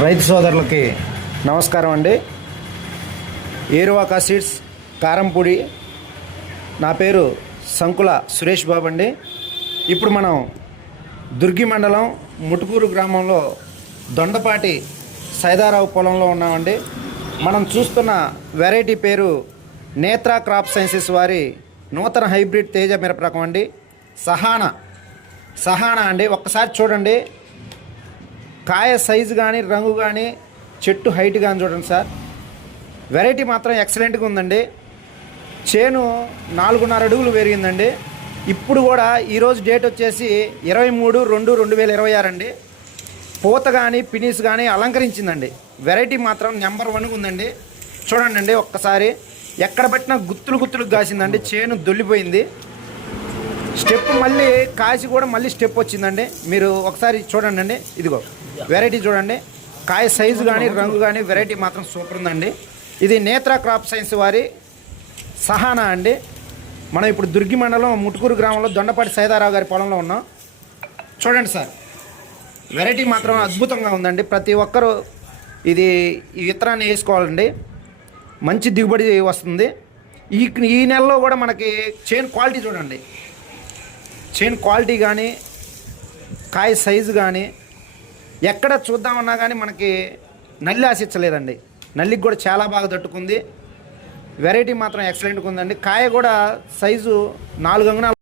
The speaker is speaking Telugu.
రైతు సోదరులకి నమస్కారం అండి. ఏరువాక సీడ్స్ కారంపూడి. నా పేరు సంకుల సురేష్ బాబు అండి. ఇప్పుడు మనం దుర్గి మండలం ముటుకూరు గ్రామంలో దొండపాటి సైదారావు పొలంలో ఉన్నామండి. మనం చూస్తున్న వెరైటీ పేరు నేత్ర క్రాప్ సైన్సెస్ వారి నూతన హైబ్రిడ్ తేజ మిరప రకం అండి. సహానా అండి. ఒక్కసారి చూడండి, కాయ సైజు కానీ రంగు కానీ చెట్టు హైట్ కానీ చూడండి సార్. వెరైటీ మాత్రం ఎక్సలెంట్గా ఉందండి. చేను 4.5 అడుగులు పెరిగిందండి. ఇప్పుడు కూడా ఈరోజు డేట్ వచ్చేసి 23/2/2026 అండి. పూత కానీ ఫినిష్ కానీ అలంకరించిందండి. వెరైటీ మాత్రం నెంబర్ 1గా ఉందండి. చూడండి అండి, ఒక్కసారి ఎక్కడ పట్టినా గుత్తులు కాసిందండి. చేను దొల్లిపోయింది. స్టెప్ మళ్ళీ కాసి కూడా మళ్ళీ స్టెప్ వచ్చిందండి. మీరు ఒకసారి చూడండి అండి. ఇదిగో వెరైటీ చూడండి, కాయ సైజు కానీ రంగు కానీ వెరైటీ మాత్రం సూపర్ ఉందండి. ఇది నేత్ర క్రాప్ సైన్స్ వారి సహానా అండి. మనం ఇప్పుడు దుర్గి మండలం ముటుకూరు గ్రామంలో దొండపాటి సైదారావు గారి పొలంలో ఉన్నాం. చూడండి సార్, వెరైటీ మాత్రం అద్భుతంగా ఉందండి. ప్రతి ఒక్కరూ ఈ విత్తనాన్ని వేసుకోవాలండి. మంచి దిగుబడి వస్తుంది. ఈ నెలలో కూడా మనకి చైన్ క్వాలిటీ చూడండి, చైన్ క్వాలిటీ కానీ కాయ సైజు కానీ ఎక్కడ చూద్దామన్నా కానీ మనకి నల్లి ఆశించలేదండి. నల్లికి కూడా చాలా బాగా తట్టుకుంది. వెరైటీ మాత్రం ఎక్సలెంట్గా ఉందండి. కాయ కూడా సైజు 4 అంగుళాలు